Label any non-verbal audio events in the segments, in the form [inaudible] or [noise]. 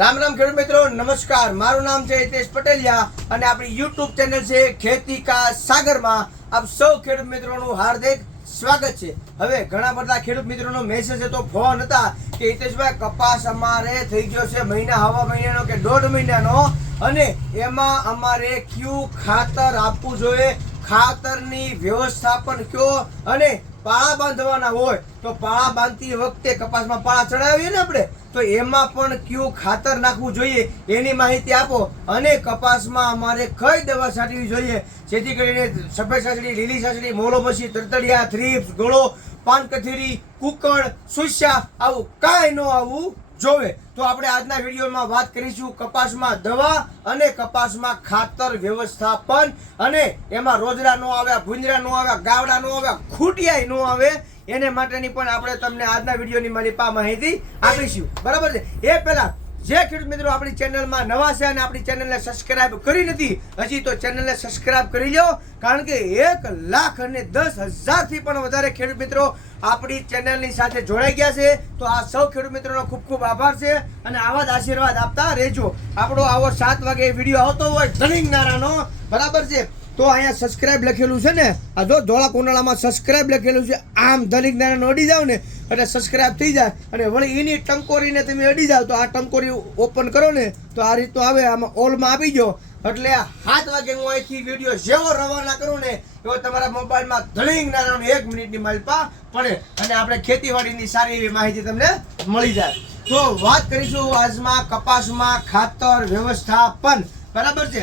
રામ રામ ખેડૂત મિત્રો, નમસ્કાર. મારું નામ છે હિતેશ પટેલિયા અને આપણી યુટ્યુબ ચેનલ છે ખેતી કા સાગરમાં. આપ સૌ ખેડૂત મિત્રોનું હાર્દિક સ્વાગત છે. હવે ઘણા બધા ખેડૂત મિત્રોનો મેસેજ હતો ફોન હતા કે હિતેશભાઈ, કપાસ અમારે થઈ ગયો છે મહિના, હવા મહિનાનો કે દોઢ મહિનાનો? અને એમાં અમારે ક્યુ ખાતર આપવું જોઈએ? ખાતરની વ્યવસ્થાપન કયો? અને પાળા બાંધવાના હોય, તો પાળા બાંધતી વખતે કપાસમાં પાળા ચડાવીએ ને આપણે, તો એમાં પણ કયું ખાતર નાખવું જોઈએ એની માહિતી આપો. અને કપાસમાં અમારે કઈ દવા છાંટવી જોઈએ? જેથી કરીને સફેદ સાસડી લીલી સાસડી મોલો મસી તરતડિયા, થ્રીપ્સ, ગોળો પાન કથેરી કુકડ સુસ્યા, આવું કાંઈ ન આવવું જોવે તો આપણે આજના વિડીયોમાં વાત કરીશું કપાસમાં દવા અને કપાસમાં ખાતર વ્યવસ્થાપન. અને એમાં રોજડા નો આવ્યા ભૂંજરા નો આવ્યા ગાવડા નો આવ્યા ખૂટિયાય નો આવે, એને માટેની પણ આપણે તમને આજના વિડીયોની મારી પા માહિતી આપીશું. બરાબર છે? એ પહેલા જે ખેડૂત મિત્રો આપણી ચેનલમાં નવા છે અને આપણી ચેનલને સબસ્ક્રાઇબ કરી નથી, હજી તો ચેનલને સબસ્ક્રાઇબ કરી લો કારણ કે એક લાખ અને દસ હજારથી પણ વધારે ખેડૂત મિત્રો આપણી ચેનલની સાથે જોડાઈ ગયા છે. તો આ સૌ ખેડૂત મિત્રોનો ખૂબ ખૂબ આભાર છે અને આવા જ આશીર્વાદ આપતા રહેજો. આપણો આવો સાત વાગે વીડિયો આવતો હોય ધનિંગ નારાનો બરાબર છે? તો અહીંયા સબસ્ક્રાઇબ લખેલું છે ને, આ જો ધોળા કુંડાળામાં સબસ્ક્રાઇબ લખેલું છે, આમ ધનિક નારાયણ અડી જાવ ને એટલે સબસ્ક્રાઇબ થઈ જાય. અને વળી એની ટંકોરીને તમે અડી જાઓ તો આ ટંકોરી ઓપન કરો ને, તો આ રીતનું આવે, આમાં ઓલમાં આપી જાઓ એટલે સાત વાગે હું અહીંથી વીડિયો જેવો રવાના કરું ને, એવો તમારા મોબાઈલમાં ધણીંગ નારાયણ એક મિનિટની માલપા પડે. અને આપણે ખેતીવાડીની સારી એવી માહિતી તમને મળી જાય. તો વાત કરીશું આજમાં કપાસમાં ખાતર વ્યવસ્થાપન. બરાબર છે?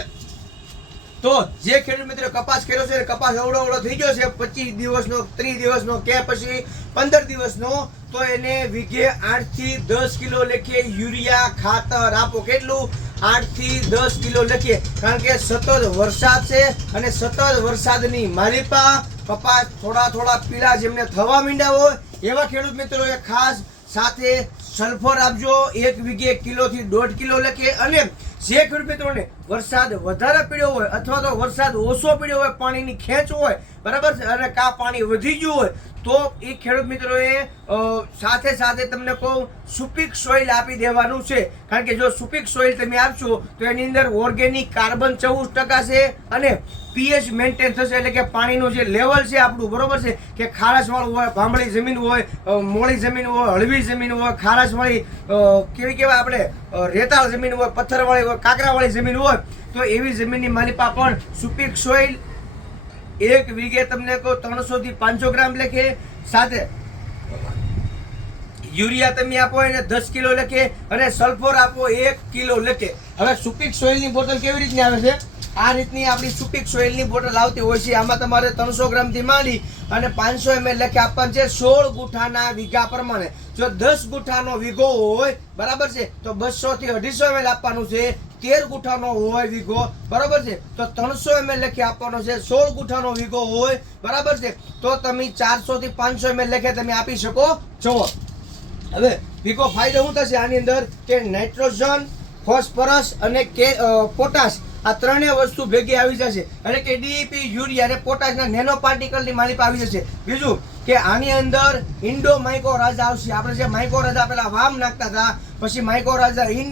તો જે ખેડૂત મિત્રો કપાસ કર્યો છે કપાસ અવડો અવડો થઈ ગયો છે, પચીસ દિવસનો, ત્રીસ દિવસનો કે પછી પંદર દિવસનો, તો એને વીઘે આઠથી દસ કિલો લેખે યુરિયા, ખાતર આપો. કેટલું? આઠથી દસ કિલો લખીએ કારણ કે સતત વરસાદ છે અને સતત વરસાદની માલિપા કપાસ થોડા થોડા પીળા જેમને થવા માંડ્યા હોય, એવા ખેડૂત મિત્રોએ ખાસ સાથે સલ્ફર આપજો. એક વીઘે કિલોથી દોઢ કિલો લખે. અને જે ખેડૂત મિત્રોને વરસાદ વધારે પડ્યો હોય અથવા તો વરસાદ ઓછો પડ્યો હોય, પાણીની ખેંચ હોય, બરાબર છે? અને કા પાણી વધી ગયું હોય, તો એ ખેડૂત મિત્રોએ સાથે સાથે તમને કહું, સુપીક સોઇલ આપી દેવાનું છે. કારણ કે જો સુપીક સોઇલ તમે આપશો, તો એની અંદર ઓર્ગેનિક કાર્બન ચૌદ ટકા છે અને પીએચ મેન્ટેન થશે. એટલે કે પાણીનું જે લેવલ છે આપણું, બરોબર છે? કે ખારસવાળું હોય, ભાંભળી જમીન હોય મોળી જમીન હોય, હળવી જમીન હોય ખારસવાળી કેવી કેવા આપણે રેતાળ જમીન હોય, પથ્થરવાળી હોય, કાંકરાવાળી જમીન હોય તો એવી જમીનની માલિપા પણ સુપીક સોઇલ એક વીઘે તમને કહો ત્રણસો થી પાંચસો ગ્રામ લખે. સાથે યુરિયા તમે આપો એને દસ કિલો લખે અને સલ્ફર આપો એક કિલો લખે. હવે સુપીક સોઇલની બોટલ કેવી રીતની આવે છે? આ રીતની આપણી સુપીક સોઇલની બોટલ આવતી હોય છે. આમાં તમારે ત્રણસો ગ્રામથી માંડી અને પાંચસો એમએલ લખે આપવાનું છે સોળ ગુઠાના વીઘા પ્રમાણે. જો દસ ગુઠાનો વીઘો હોય, બરાબર છે, તો બસો થી અઢીસો એમએલ આપવાનું છે. તેર ગુઠાનો હોય વીઘો, બરાબર છે? તો ત્રણસો એમએલ લખી આપવાનો છે. સોળ ગુઠાનો વીઘો હોય, બરાબર છે? તો તમે ચારસો થી પાંચસો એમએલ લખે, તમે આપી શકો. છો હવે, વીઘો ફાયદો શું થશે? આની અંદર કે નાઇટ્રોજન, ફોસ્ફરસ અને કે પોટાશ આ ત્રણેય વસ્તુ ભેગી આવી જશે. અને કે ડીપી યુરિયા અને પોટાશના નેનો પાર્ટિકલની માલિક આવી જશે. બીજું કે આની અંદર ઇન્ડો માઇકો રાજા આવશે. આપણે જે માઇકો રાજા પેલા વામ નાખતા હતા, પછી માઇકો રાજા ઇન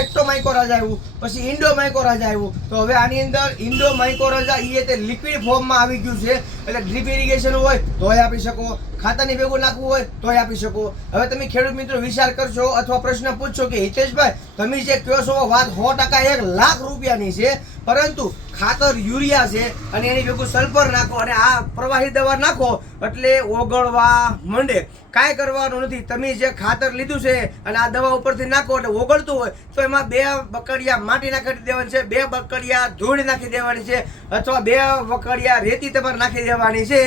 એક્ટો માઇકો રાજા આવ્યું, પછી ઇન્ડો માઇકો રાજા આવ્યું. તો હવે આની અંદર ઇન્ડો માઇકો રાજા એ તે લિક્વિડ ફોર્મમાં આવી ગયું છે. એટલે ડ્રીપ ઇરિગેશન હોય, તોય આપી શકો. ખાતાની ભેગું નાખવું હોય, તોય આપી શકો. હવે તમે ખેડૂત મિત્રો વિચાર કરશો અથવા પ્રશ્ન પૂછશો કે હિતેશભાઈ, તમે જે કહો છો વાત સો ટકા એક લાખ રૂપિયાની છે પરંતુ ખાતર યુરિયા છે અને એની ભેગું સલ્ફર નાખો અને આ પ્રવાહી દવા નાખો એટલે ઓગળવા માંડે. કાંઈ કરવાનું નથી. તમે જે ખાતર લીધું છે અને આ દવા ઉપરથી નાખો એટલે ઓગળતું હોય, તો એમાં બે બકડિયા માટી નાખી દેવાની છે, બે બકડિયા ધૂળ નાખી દેવાની છે અથવા બે બકડિયા રેતી તમારે નાખી દેવાની છે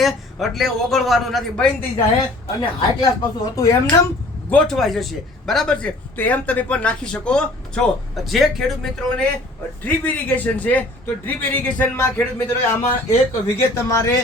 એટલે ઓગળવાનું નથી. બંધ થઈ જાય અને હાઈ ક્લાસ પાછું હતું એમનેમ ગોઠવાઈ જશે. બરાબર છે? તો એમ તમે પણ નાખી શકો. છો જે ખેડૂત મિત્રોને ડ્રીપ ઇરિગેશન છે, તો ડ્રીપ ઇરિગેશનમાં ખેડૂત મિત્રો આમાં એક વીઘે તમારે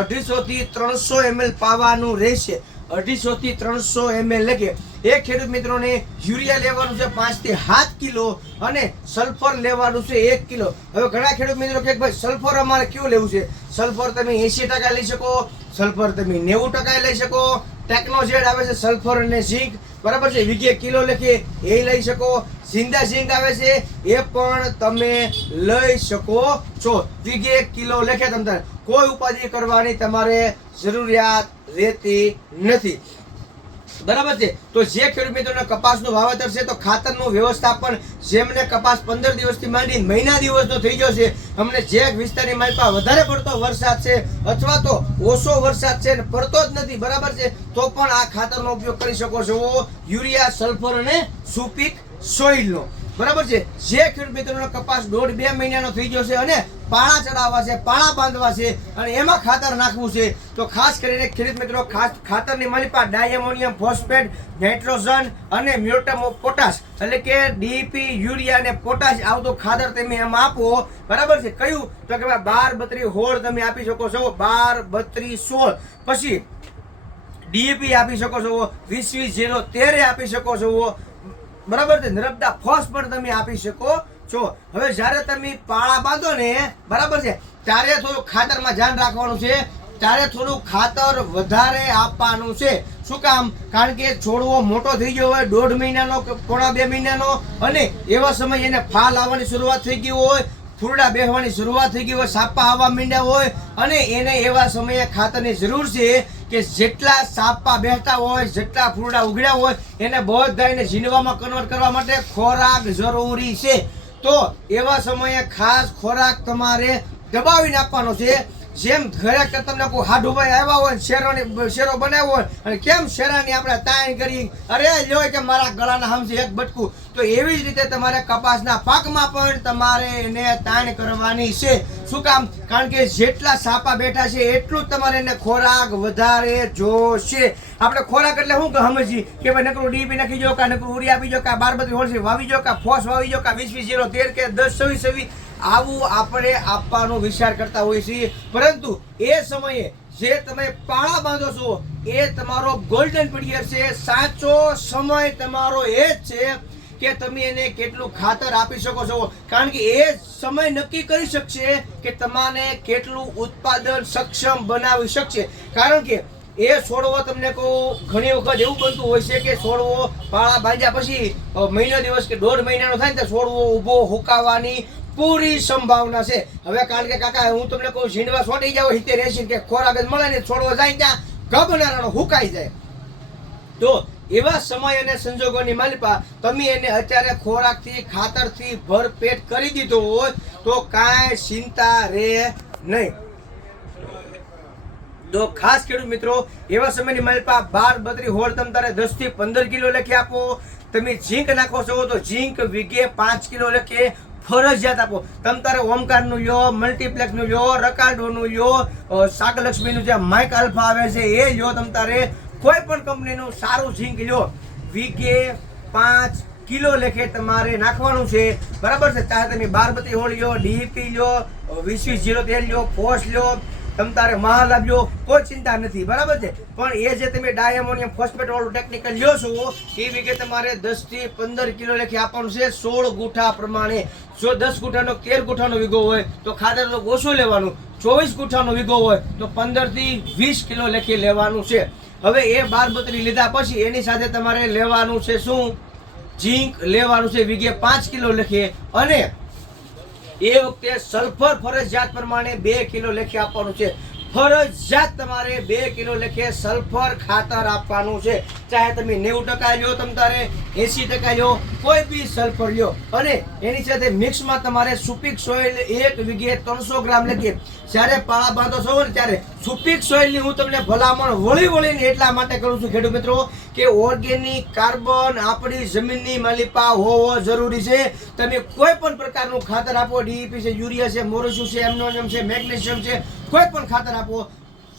અઢીસોથી ત્રણસો એમએલ પાવાનું રહેશે. અઢીસોથી ત્રણસો એમએલ લખે એ ખેડૂત મિત્રોને યુરિયા લેવાનું છે પાંચથી સાત કિલો અને સલ્ફર લેવાનું છે એક કિલો. હવે ઘણા ખેડૂત મિત્રો કે ભાઈ, સલ્ફર અમારે કેવું લેવું છે? સલ્ફર તમે એંસી ટકા લઈ શકો, સલ્ફર તમે નેવું ટકા લઈ શકો ટેકનોજેડ આવે છે સલ્ફર અને ઝીંક બરાબર છે? વીઘે કિલો લખે એ લઈ શકો. સિંધા ઝીંક આવે છે, એ પણ તમે લઈ શકો છો. વીઘે કિલો લખે તમ. તારે કોઈ ઉપાધિ કરવાની તમારે જરૂરિયાત રહેતી નથી. બરાબર છે? તો જે ખેડૂત મિત્રોને કપાસનું વાવેતર છે, તો ખાતરનું વ્યવસ્થાપન જેમને કપાસ પંદર દિવસથી માંડી મહિના દિવસનો થઈ ગયો છે, અમને જે વિસ્તારની માલપા વધારે પડતો વરસાદ છે, અથવા તો ઓછો વરસાદ છે પડતો જ નથી, બરાબર છે? તો પણ આ ખાતરનો ઉપયોગ કરી શકો છો. યુરિયા, સલ્ફર અને સુપિક સોઇલનો. બરાબર છે? જે ખેડૂત મિત્રોનો કપાસ દોઢ બે મહિનાનો થઈ છે અને પાળા ચડાવવા છે, પાળા બાંધવા છે અને એમાં ખાતર નાખવું છે. તો ખાસ કરીને ખેડૂત મિત્રો, ખાસ ખાતરની માલિપા, ડાયમોનિયમ, ફોસ્ફેટ, નાઇટ્રોજન અને મ્યુટમ પોટાશ. એટલે કે ડીપી યુરિયા અને પોટાશ આવતું ખાતર તમે એમાં આપો. બરાબર છે? કયું? તો કે બાર બત્રી હોળ તમે આપી શકો છો, બાર બત્રી સોળ. પછી ડીએપી આપી શકો છો, વીસ વીસ જીરો તેરે આપી શકો છો બરાબર છે? નર્મદા ફોસ પણ તમે આપી શકો છો. હવે જ્યારે તમે પાળા બાંધો ને, બરાબર છે? ત્યારે થોડું ખાતરમાં ધ્યાન રાખવાનું છે. ત્યારે થોડું ખાતર વધારે આપવાનું છે. શું કામ? કારણ કે છોડવો મોટો થઈ ગયો હોય, દોઢ મહિનાનો પોણા બે મહિનાનો, અને એવા સમયે એને ફાલ આવવાની શરૂઆત થઈ ગઈ હોય, ફૂરડા બેહવાની શરૂઆત થઈ ગઈ હોય, સાપા આવવા માંડ્યા હોય, અને એને એવા સમયે ખાતરની જરૂર છે કે જેટલા સાપા બેસતા હોય, જેટલા ફૂરડા ઉગડ્યા હોય, એને બધાને જીનવામાં કન્વર્ટ કરવા માટે ખોરાક જરૂરી છે. તો એવા સમયે ખાસ ખોરાક તમારે દબાવીને આપવાનો છે. જેમ ઘરે તમને કોઈ હાડુભાઈ આવ્યા હોય, શેરોની, શેરો બનાવ્યો હોય, અને કેમ શેરાની આપણે તાણ કરી, અરે લ્યો કે મારા ગળાના હમસે એક બટકું. તો એવી જ રીતે તમારે કપાસના પાકમાં પણ તમારે એને તાણ કરવાની છે. શું કામ? કારણ કે જેટલા સાપા બેઠા છે, એટલું તમારે એને ખોરાક વધારે જોશે. આપણે ખોરાક એટલે શું સમજી કે ભાઈ નકરું ડીપી નાખી જો કા નકરું ઉરી આપી જો કા બાર બધી હોલસી વાવી જો કા ફોસ વાવી જો કા વીસ વીસ જીરો તેર કે દસ છવ્વીસ છવ્વીસ આવું આપણે આપવાનો વિચાર કરતા હોઈએ છીએ. પરંતુ એ સમયે જે તમે પાળા બાંધો છો, એ તમારો ગોલ્ડન પીરિયડ છે. સાચો સમય તમારો એ જ છે કે તમે એને કેટલું ખાતર આપી શકો છો. કારણ કે એ સમય નક્કી કરી શકશે કે તમારે કેટલું ઉત્પાદન સક્ષમ બનાવી શકશે. કારણ કે એ છોડવો તમને કહું, ઘણી વખત એવું બનતું હોય છે કે છોડવો પાળા બાંધ્યા પછી મહિનો દિવસ કે દોઢ મહિનાનો થાય ને તો છોડવો ઊભો હુકાવાની પૂરી સંભાવના છે. હવે કારણ કે કાકા, હું તમને કહું ઝીંડવા છોડી જાવ હિતે રહેશે કે ખોરાક જ મળે ને છોડવો જાય ત્યાં ગબનારાનો હુકાઈ જાય. તો એવા સમય અને સંજોગોની માલિપા, તમે એને અત્યારે ખોરાકથી, ખાતરથી ભરપેટ કરી દીધો હોય તો કાંઈ ચિંતા રહે નહીં. તો ખાસ ખેડૂત મિત્રો, એવા સમયની માલિપા, બાર બત્રી હોળ તમ તારે દસથી પંદર કિલો લખી આપો. તમે ઝીંક નાખો છો તો ઝીંક વીઘે પાંચ કિલો લેખે. ફરજિયાત આપો. તમ તારે ઓમકારનું લ્યો મલ્ટીપ્લેક્સનું લ્યો રકાર્ડોનું લ્યો શાકલક્ષ્મીનું જે માઇક આલ્ફા આવે છે, એ લ્યો તમ તારે. કોઈ પણ કંપનીનું સારું ઝીંક લ્યો. વીકે પાંચ કિલો લેખે તમારે નાખવાનું છે. બરાબર છે? ચાહે તમે બારબતી હોળ લ્યો, ડીપી લ્યો વીસ વીસ જીરો તેલ લ્યો, ફોસ લ્યો તમ તારે મહાલ આપજો કોઈ ચિંતા નથી, બરાબર છે? પણ એ જે તમે ડાયમોનિયમ ફોસ્ફેટ વાળું ટેકનિકલ લ્યો છો, એ વીઘે તમારે દસથી પંદર કિલો લેખી આપવાનું છે, સોળ ગુઠા પ્રમાણે. જો દસ ગુઠાનો, તેર ગુઠાનો વીઘો હોય, તો ખાતર તો ઓછું લેવાનું. ચોવીસ ગુઠાનો વીઘો હોય, તો પંદરથી વીસ કિલો લેખી લેવાનું છે. હવે એ બાર બત્રી લીધા પછી એની સાથે તમારે લેવાનું છે શું? ઝીંક લેવાનું છે વીઘે પાંચ કિલો લખીએ અને એ વખતે સલ્ફર ફરજિયાત પ્રમાણે બે કિલો લેખી આપવાનું છે. ફરજિયાત તમારે બે કિલો લેખે સલ્ફર ખાતર આપવાનું છે. ચાહે તમે નેવું ટકા લ્યો, તમ તારે એસી ટકા લ્યો, કોઈ બી સલ્ફર લ્યો. અને એની સાથે મિક્સમાં તમારે સુપીક સોઇલ એક વીઘે ત્રણસો ગ્રામ લખીએ જ્યારે પાળા બાંધો છો ને ત્યારે સુપીક સોઇલની હું તમને ભલામણ વળી વળીને એટલા માટે કરું છું. ખેડૂત મિત્રો, કે ઓર્ગેનિક, કાર્બન આપણી જમીનની માલિપા હોવો જરૂરી છે. તમે કોઈ પણ પ્રકારનું ખાતર આપો. ડીઈપી છે, યુરિયા છે, મોરસુ છે એમનોનિયમ છે, મેગ્નેશિયમ છે કોઈ પણ ખાતર આપો,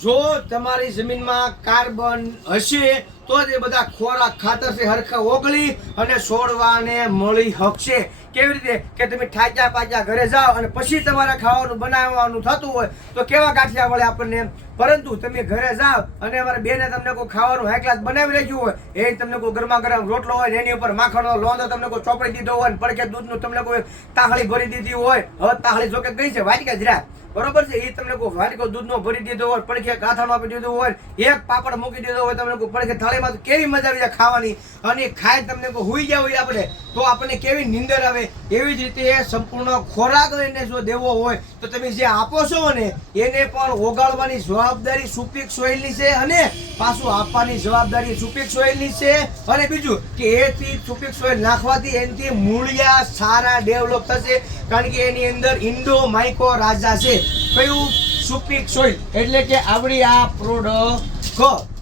જો તમારી જમીનમાં કાર્બન હશે, તો જ એ બધા ખોરાક ખાતર છે હરખા ઓગળી અને છોડવાને મળી શકશે કેવી રીતે કે તમે ઠાચ્યા પાચ્યા ઘરે જાઓ અને પછી તમારે ખાવાનું બનાવવાનું થતું હોય તો કેવા ગાંઠિયા વળે આપણને પરંતુ તમે ઘરે જાઓ અને અમારે બેને તમને કોઈ ખાવાનું હાઈ ક્લાસ બનાવી લેજું હોય, એ તમને કોઈ ગરમા ગરમ રોટલો હોય એની ઉપર માખણનો લોંદો તમને કોઈ ચોપડી દીધો હોય પડખે દૂધનું તમને કોઈ તાહળી ભરી દીધી હોય, હવે તાહળી જોકે ગઈ છે? વાટકા જ રહ્યા બરોબર છે? એ તમને કોઈ વાટકો દૂધનો ભરી દીધો હોય, પડખે ગાથાનો આપી દીધો હોય એક પાપડ મૂકી દીધો હોય તમને કોઈ પડખે થાળીમાં કેવી મજા આવી જાય ખાવાની અને ખાય તમને કોઈ હુઈ ગયા હોય આપણે, તો આપણને કેવી નીંદર આવે? એવી જ રીતે સંપૂર્ણ ખોરાક લઈને જો દેવો હોય, તો તમે જે આપો છો ને, એને પણ ઓગાળવાની જવાબદારી સુપીક સોઇલની છે અને પાછું આપવાની જવાબદારી સુપીક સોઇલની છે. અને બીજું કે એથી સુપીક સોઇલ નાખવાથી એનાથી મૂળિયા સારા ડેવલપ થશે, કારણ કે એની અંદર ઇન્ડો માઇકો રાજા છે. કયું? સુપીક સોઇલ એટલે કે આપણી આ પ્રોડક્ટ.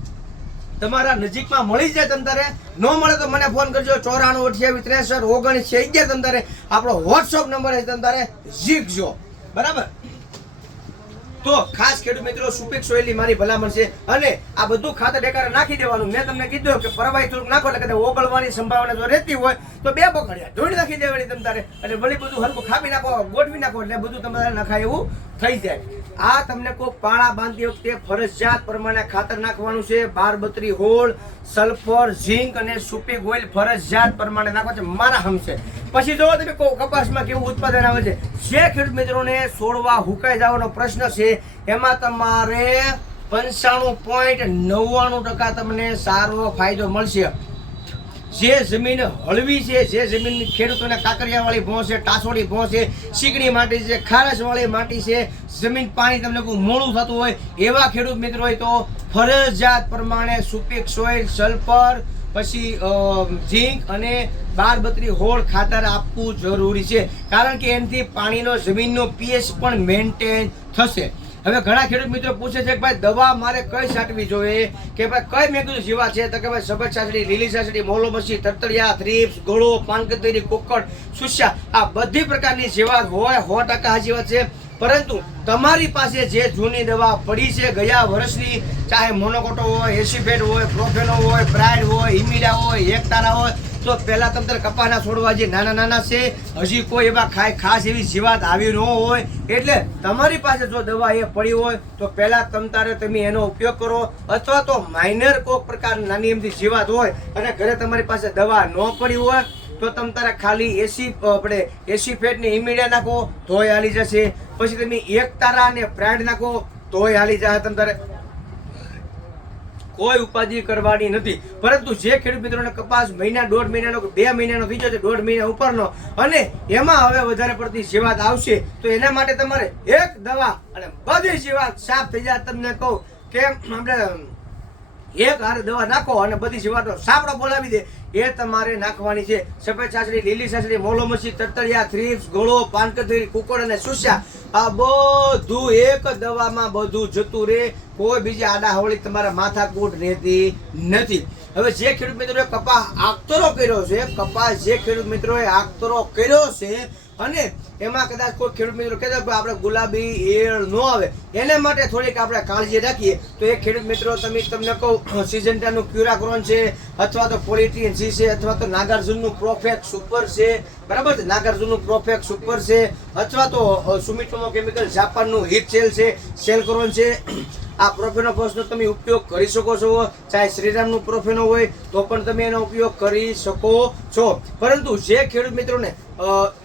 તમારા નજીકમાં મળી જાય તંતારે ન મળે તો મને ફોન કરજો. ચોરાણું, અઠ્યાવીસ, ત્રેસઠ, ઓગણીસ અગિયાર તંતારે આપણો વોટ્સઅપ નંબર છે તંતારે શીખજો બરાબર? તો ખાસ ખેડૂત મિત્રો સુપીક સોયલી મારી ભલામણ છે. અને આ બધું ખાતર ડેકારે નાખી દેવાનું. મેં તમને કીધું કે પરવાઈ થોડુંક નાખો, એટલે કદાચ ઓગળવાની સંભાવના જો રહેતી હોય, તો બે પકડ્યા ધોઈ નાખી દેવાની તમ અને વળી બધું હલકું ખાપી નાખો, ગોઠવી નાખો, એટલે બધું તમારે નખાય એવું થઈ જાય. આ તમને કોઈ પાળા બાંધતી વખતે ફરજિયાત પ્રમાણે ખાતર નાખવાનું છે. બાર બત્રી હોળ, સલ્ફર, ઝીંક અને સુપીક ઓઇલ ફરજિયાત પ્રમાણે નાખવા છે. મારા હમશે પછી જો તમે કપાસમાં કેવું ઉત્પાદન આવે છે. જે ખેડૂત મિત્રોને છોડવા હુકાઈ જવાનો પ્રશ્ન છે, એમાં તમારે પંચાણું પોઈન્ટ નવ્વાણું ટકા તમને સારો ફાયદો મળશે. જે જમીન હળવી છે, જે જમીન ખેડૂતોને કાંકરિયાવાળી ભોં છે ટાસોડી ભોં છે ચીકણી માટી છે, ખારસવાળી માટી છે, જમીન પાણી તમને કોઈ મોડું થતું હોય એવા ખેડૂત મિત્રો હોય તો ફરજિયાત પ્રમાણે સુપીક સોઇલ, સલ્ફર પછી ઝીંક અને બાર બત્રી હોળ ખાતર આપવું જરૂરી છે. કારણ કે એનાથી પાણીનો, જમીનનો પીએચ પણ મેન્ટેન થશે. હવે ઘણા ખેડૂત મિત્રો પૂછે છે કે ભાઈ, દવા મારે કઈ છાંટવી જોઈએ? કે ભાઈ, કઈ મેં જીવા છે? તો કે ભાઈ સફેદ છાસડી લીલી છાસડી મોલો મસી તરતડિયા થ્રીપ્સ ગોળો, પાનકતરી કોકડ સુસ્યા. આ બધી પ્રકારની જીવાત હોય, સો ટકા જીવાત છે. પરંતુ તમારી પાસે જે જૂની દવા પડી છે, ગયા વર્ષની, ચાહે મોનોકોટો હોય, એસિફેટ હોય, પ્રોફેનો હોય, પ્રાઇડ હોય ઇમિડા હોય, એકતારા હોય, તો પહેલાં તમ કપાના છોડવા જે નાના નાના છે, હજી કોઈ એવા ખાય ખાસ એવી જીવાત આવી ન હોય. એટલે તમારી પાસે જો દવા એ પડી હોય, તો પહેલાં તમ તારે તમે એનો ઉપયોગ કરો. અથવા તો માઇનર કોઈક પ્રકાર નાની એમથી જીવાત હોય અને ઘરે તમારી પાસે દવા ન પડી હોય તો તમ તારે ખાલી એસી આપણે એસી ફેટની ઇમિડિયા નાખો, તોય હાલી જશે. પછી તમે એક તારા અને પ્રાઇડ નાખો, તોય હાલી જશે તમ તારે. કોઈ ઉપાધિ કરવાની નથી. પરંતુ જે ખેડૂત મિત્રોને કપાસ મહિના, દોઢ મહિનાનો બે મહિનાનો થઈ જશે દોઢ મહિના ઉપરનો, અને એમાં હવે વધારે પડતી જીવાત આવશે, તો એના માટે તમારે એક દવા અને બધી જીવાત સાફ થઈ જાય, તમને કહું કે આપણે એક હારે દવા નાખો અને બધી જીવાતો સાપડો બોલાવી દે. એ તમારે નાખવાની છે. સફેદ ચાસડી લીલી ચાસડી મોલોમસી, તતળિયા, થ્રીપ્સ, ગોળો પાનકતરી કુકડ અને સુસ્યા. આ બધું એક દવામાં બધું જતું રહે કોઈ બીજી આડાહવળી તમારા માથાકૂટ રહેતી નથી. હવે જે ખેડૂત મિત્રોએ કપાસ આખતરો કર્યો છે, કપાસ જે ખેડૂત મિત્રોએ આખતરો કર્યો છે અને એમાં કદાચ કોઈ ખેડૂત મિત્રો કહેતા કે આપણે ગુલાબી, એળ ન આવે. એને માટે થોડીક આપણે કાળજી રાખીએ. તો એ ખેડૂત મિત્રો, તમે તમને કહું સિઝન્ટાનું ક્યુરાક્રોન છે, અથવા તો પોલિટીન સી છે, અથવા તો નાગાર્જુનનું પ્રોફેક્ટ સુપર છે. બરાબર છે? નાગાર્જુનનું પ્રોફેક્ટ સુપર છે, અથવા તો સુમિટોમો કેમિકલ જાપાનનું હિટ સેલ છે સેલક્રોન છે. [clears throat] આ પ્રોફેનો ફર્સ્ટનો તમે ઉપયોગ કરી શકો છો. ચાહે શ્રીરામનું પ્રોફેનો હોય, તો પણ તમે એનો ઉપયોગ કરી શકો છો. પરંતુ જે ખેડૂત મિત્રોને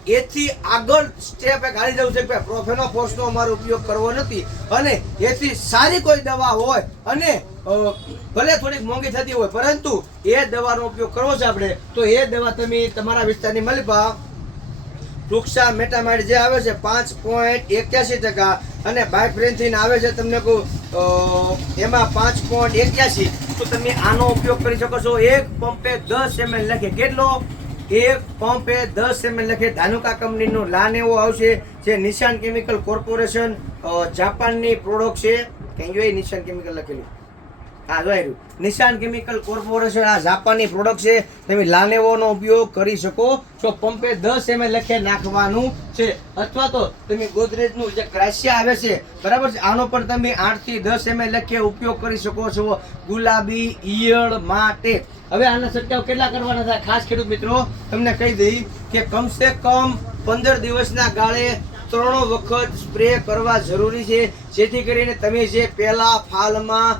એથી આગળ સ્ટેપ સ્ટેપે હાલી જવું છે કે ભાઈ પ્રોફેનો ફોર્સનો અમારો ઉપયોગ કરવો નથી. અને એથી સારી કોઈ દવા હોય અને ભલે થોડીક મોંઘી થતી હોય, પરંતુ એ દવાનો ઉપયોગ કરવો છે આપણે, તો એ દવા તમે તમારા વિસ્તારની મલિપા વૃક્ષા મેટામાઇડ જે આવે છે, પાંચ પોઈન્ટ એક્યાસી ટકા અને બાયફ્રેન્થિન આવે છે તમને કહું એમાં પાંચ પોઈન્ટ એક્યાસી. તો તમે આનો ઉપયોગ કરી શકો છો. એક પંપે દસ એમએલ લખે. કેટલો? એક પંપે દસ એમએલ લખે. ધાનુકા કંપનીનું લાન એવો આવશે જે નિશાન કેમિકલ કોર્પોરેશન જાપાનની પ્રોડક્ટ છે. ક્યાં જોઈ નિશાન કેમિકલ લખેલું. હા જોઈ નિશાન કેમિકલ કોર્પોરેશન આ જાપાની પ્રોડક્ટ છે. તમે લાનેવોનો ઉપયોગ કરી શકો છો. પંપે દસ એમ લખે નાખવાનું છે. અથવા તો તમે ગોદરેજનું જે ક્રાસિયા આવે છે, બરાબર છે? આનો પણ તમે આઠથી દસ એમ લખે ઉપયોગ કરી શકો છો. ગુલાબી, ઈયળ માટે. હવે આના છંટકાવ કેટલા કરવાના થાય ખાસ ખેડૂત મિત્રો, તમને કહી દઈ કે કમસે કમ પંદર દિવસના ગાળે ત્રણ વખત સ્પ્રે કરવા જરૂરી છે. જેથી કરીને તમે જે પહેલા ફાલમાં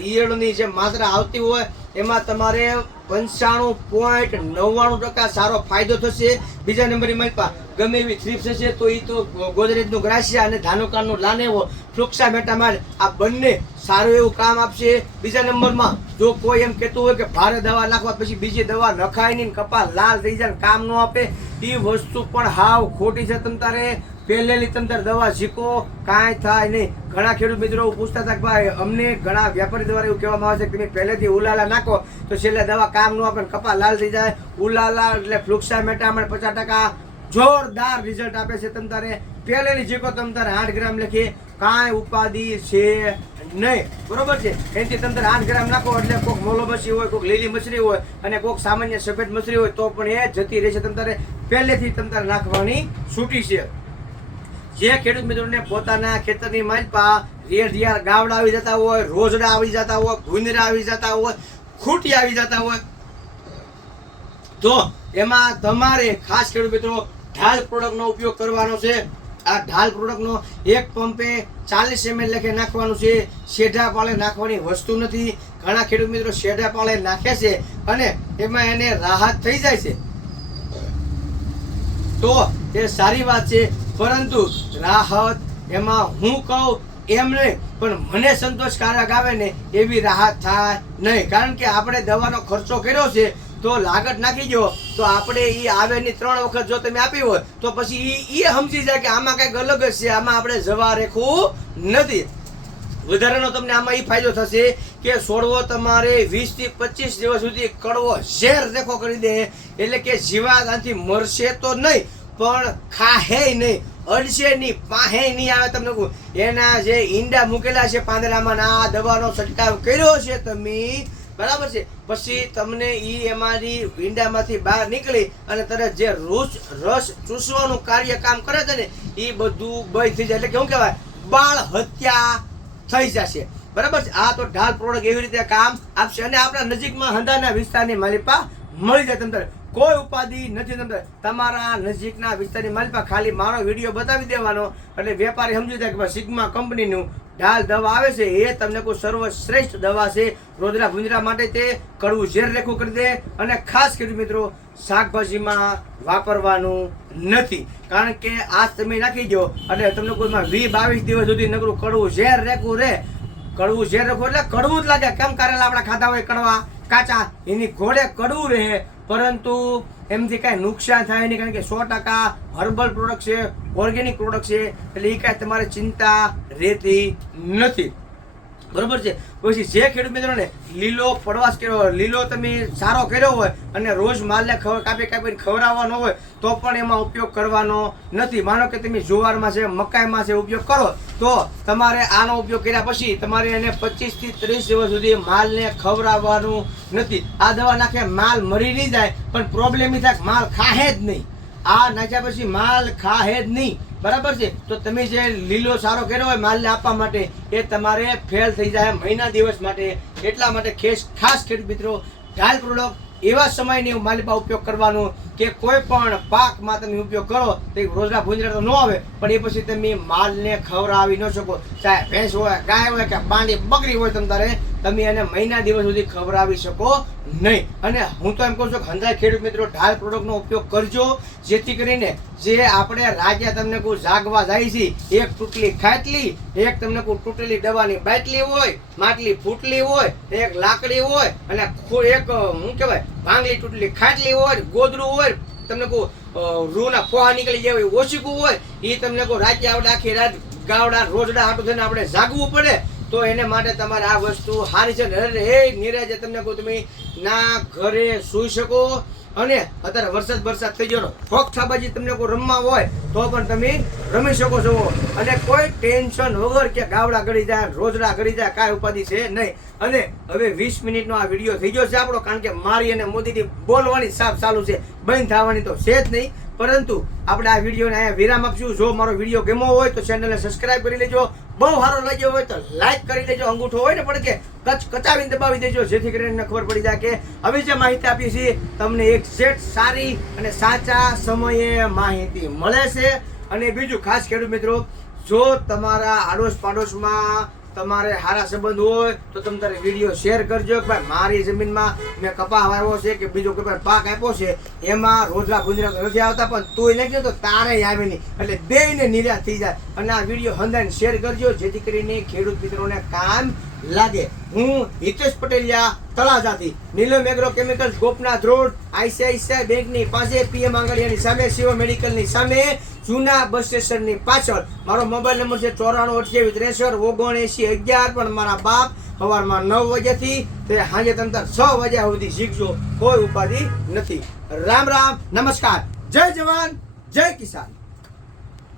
ઈયળની જે માત્રા આવતી હોય, એમાં તમારે પંચાણું પોઈન્ટ નવ્વાણું ટકા સારો ફાયદો થશે. બીજા નંબરની માલપા ગમે એવી થ્રીપ્સ હશે, તો એ તો ગોદરેજનું ગ્રાસિયા અને ધાનુકાનનું લાનેવો ફ્લુક્સા મેટામાલ આ બંને સારું એવું કામ આપશે. બીજા નંબરમાં, જો કોઈ એમ કહેતું હોય કે ભારે દવા નાખવા પછી બીજી દવા નખાય નહીં ને કપા લાલ થઈ જાય કામ ન આપે એ વસ્તુ પણ હાવ ખોટી છે તમ તારે પહેલેલી તમ દવા શીખો કાંઈ થાય નહીં. ઘણા ખેડૂત મિત્રો પૂછતા હતા કે ભાઈ, અમને ઘણા વ્યાપારી દ્વારા એવું કહેવામાં આવે છે કે તમે પહેલેથી ઉલાલા નાખો, તો છેલ્લે દવા કામ ન આપે કપા લાલ થઈ જાય. ઉલાલા એટલે ફ્લુક્સા મેટામણ પચાસ ટકા જોરદાર રિઝલ્ટ આપે છે તમ તારે પહેલેની જીકો તમ તારે આઠ ગ્રામ લખી કાંઈ ઉપાધિ છે નહીં. બરોબર છે? એનાથી તમ આઠ ગ્રામ નાખો, એટલે કોઈક મોલો મછી હોય કોઈક લીલી મછરી હોય, અને કોઈક સામાન્ય સફેદ મછરી હોય, તો પણ એ જતી રહેશે તમ તારે પહેલેથી તમ તારે નાખવાની છૂટી છે. જે ખેડૂત મિત્રોને પોતાના ખેતરની માલપા રેડ રિયાર ગાવડા આવી જતા હોય, રોજડા આવી જતા હોય, ભૂંદરા આવી જતા હોય, ખૂટી આવી જતા હોય, તો એમાં તમારે ખાસ ખેડૂત મિત્રો ઢાલ પ્રોડક્ટનો ઉપયોગ કરવાનો છે. આ ઢાલ પ્રોડક્ટનો એક પંપે ચાલીસ એમએલ લખે નાખવાનું છે. શેઢા પાળે નાખવાની વસ્તુ નથી. ઘણા ખેડૂત મિત્રો શેઢા પાળે નાખે છે અને એમાં એને રાહત થઈ જાય છે. તો એ સારી વાત છે. પરંતુ રાહત એમાં હું કહું એમ નહીં, પણ મને સંતોષકારક આવે ને એવી રાહત થાય નહીં. કારણ કે આપણે દવાનો ખર્ચો કર્યો છે, તો લાગત નાખી દો તો આપણે એ આવે ની ત્રણ વખત જો તમે આપી હોય, તો પછી એ એ સમજી જાય કે આમાં કંઈક અલગ જ છે, આમાં આપણે જવા રેખવું નથી. વધારાનો તમને આમાં એ ફાયદો થશે કે છોડવો તમારે વીસથી પચીસ દિવસ સુધી કડવો ઝેર દેખો કરી દે, એટલે કે જીવાત આથી મરશે તો નહીં, પણ ખાહે નહીં. અડશે નહીં, પાહે નહીં આવે તમને કહું. એના જે ઈંડા મૂકેલા છે પાંદડામાં આ દવાનો છંટકાવ કર્યો છે તમે. બરાબર છે? પછી તમને એ એમાંથી ઈંડામાંથી બહાર નીકળી અને તરત જે રૂસ રસ ચૂસવાનું કાર્ય કામ કરે છે ને એ બધું બંધ થઈ જાય. એટલે કેવું કહેવાય, બાળ હત્યા થઈ જશે. બરાબર છે? આ તો ઢાલ પ્રોડક્ટ એવી રીતે કામ આપશે અને આપણા નજીકમાં હંડાના વિસ્તારની માલિપા મળી જાય તમને કોઈ ઉપાધિ નથી તમને તમારા નજીકના વિસ્તારની માલિકા ખાલી મારો વીડિયો બતાવી દેવાનો. એટલે વેપારી સમજી જાય કે સિગ્મા કંપનીનું ઢાલ દવા આવે છે, એ તમને કોઈ સર્વશ્રેષ્ઠ દવા છે. રોદરા ભૂંજરા માટે તે કડવું ઝેર રેખું કરી દે. અને ખાસ કરી મિત્રો, શાકભાજીમાં વાપરવાનું નથી. કારણ કે આ તમે નાખી દો એટલે તમને કોઈમાં વી બાવીસ દિવસ સુધી નકરું કડવું ઝેર રેખું રે કડવું ઝેર રેખું એટલે કડવું જ લાગે. કેમ કારેલા આપણે ખાધા હોય કડવા, કાચા, એની ઘોડે કડવું રહે. પરંતુ એમથી કાંઈ નુકસાન થાય નહીં, કારણ કે સો ટકા હર્બલ પ્રોડક્ટ છે, ઓર્ગેનિક પ્રોડક્ટ છે, એટલે એ કાંઈ તમારે ચિંતા રહેતી નથી. બરોબર છે? પછી જે ખેડૂત મિત્રોને લીલો પડવાશ કર્યો લીલો તમે સારો કર્યો હોય અને રોજ માલને ખબર કાપી કાપીને ખવડાવવાનો હોય, તો પણ એમાં ઉપયોગ કરવાનો નથી. માનો કે તમે જુવારમાં છે, મકાઈમાં છે, ઉપયોગ કરો, તો તમારે આનો ઉપયોગ કર્યા પછી તમારે એને પચીસથી ત્રીસ દિવસ સુધી માલને ખવડાવવાનું નથી. આ દવા નાખે માલ મરી નહીં જાય, પણ પ્રોબ્લેમ એ થાય માલ ખાહે જ નહીં. આ નાખ્યા પછી માલ ખાહે જ નહીં. બરાબર છે? તો તમે જે લીલો સારો કર્યો હોય, માલને આપવા માટે, એ તમારે ફેલ થઈ જાય મહિના દિવસ માટે. એટલા માટે ખેસ ખાસ ખેડૂત મિત્રો ઘાયલ પ્રોડક્ટ એવા સમયની માલિપા ઉપયોગ કરવાનો કે કોઈ પણ પાકમાં તમે ઉપયોગ કરો, તો રોજના ભૂંજરા તો ન આવે, પણ એ પછી તમે માલને ખવડાવી ન શકો. ચાહે ભેંસ હોય, ગાય હોય કે પાંડી, બકરી હોય તમ તારે, તમે એને મહિના દિવસ સુધી ખવડાવી શકો નહીં. અને હું તો એમ કહું છું કે હંધાય ખેડૂત મિત્રો, ઢાલ પ્રોડક્ટનો ઉપયોગ કરજો, જેથી કરીને જે આપણે રાજ્ય તમને કોઈ જાગવા જાય છે, એક તૂટલી ખાટલી, એક તમને કોઈ તૂટેલી દવાની બાટલી હોય, માટલી ફૂટલી હોય, એક લાકડી હોય, અને એક શું કહેવાય ભાંગલી તૂટલી ખાટલી હોય, ગોદડું હોય, તમને કહું રૂના ફોહા નીકળી જાય ઓછીકું હોય, એ તમને કોઈ રાજ્ય આવડે આખી રાત ગાવડા રોજડા હાટું થઈને આપણે જાગવું પડે, તો એને માટે તમારે આ વસ્તુ સારી છે ને એ નિરાજે તમને કહું તમે ના ઘરે સૂઈ શકો અને અત્યારે વરસાદ વરસાદ થઈ ગયો ફોક ફોકઠાબાજી તમને કોઈ રમવા હોય તો પણ તમે રમી શકો છો. અને કોઈ ટેન્શન વગર કે ગાવડા ગળી જાય, રોજડા ગળી જાય, કાંઈ ઉપાધિ છે નહીં. અને હવે વીસ મિનિટનો આ વીડિયો થઈ ગયો છે આપણો, કારણ કે મારી અને મોદીથી બોલવાની સાફ ચાલુ છે. બંધ થવાની તો છે જ નહીં. પરંતુ આપણે આ વિડીયોને અહીંયા વિરામ આપશું. જો મારો વીડિયો ગમ્યો હોય તો ચેનલને સબસ્ક્રાઇબ કરી લેજો. બહુ સારો લાગ્યો હોય તો લાઈક કરી લેજો. અંગૂઠો હોય ને પણ કે કચ કચાવીને દબાવી દેજો. જેથી કરીને ખબર પડી જાય કે હવે જે માહિતી આપી છે, તમને એક સેટ સારી અને સાચા સમયે માહિતી મળે છે. અને બીજું ખાસ ખેડૂત મિત્રો, જો તમારા આડોશ પાડોશમાં તમારે સારા સંબંધ હોય, તો તમે તારે વીડિયો શેર કરજો કે ભાઈ મારી જમીનમાં મેં કપા વાવ્યો છે કે બીજો કોઈ પાક આપ્યો છે, એમાં રોજડા ગુજરાત તો નથી આવતા, પણ તોય નહીં તો તારે આવે નહીં. એટલે બેયને નિરાશ થઈ જાય. અને આ વીડિયો હંદાઈને શેર કરજો, જેથી કરીને ખેડૂત મિત્રોને કામ લાગે. હું Hitesh Pateliya તળાજાથી. Neelam agro chemicals Gopnath road ICICI બેંકની પાસે પીએમ આંગળિયાની સામે, શિવ મેડિકલની સામે, જૂના બસ સ્ટેશનની પાછળ. મારો મોબાઈલ નંબર છે ચોરાણું અઠ્યાવીસ ત્રેસઠ ઓગણએંસી અગિયાર, પણ મારા બાપ સવારમાં નવ વાગ્યાથી તે સાંજે તંતર છ વાગ્યા સુધી શીખજો કોઈ ઉપાધિ નથી. રામ રામ, નમસ્કાર. જય જવાન, જય કિસાન.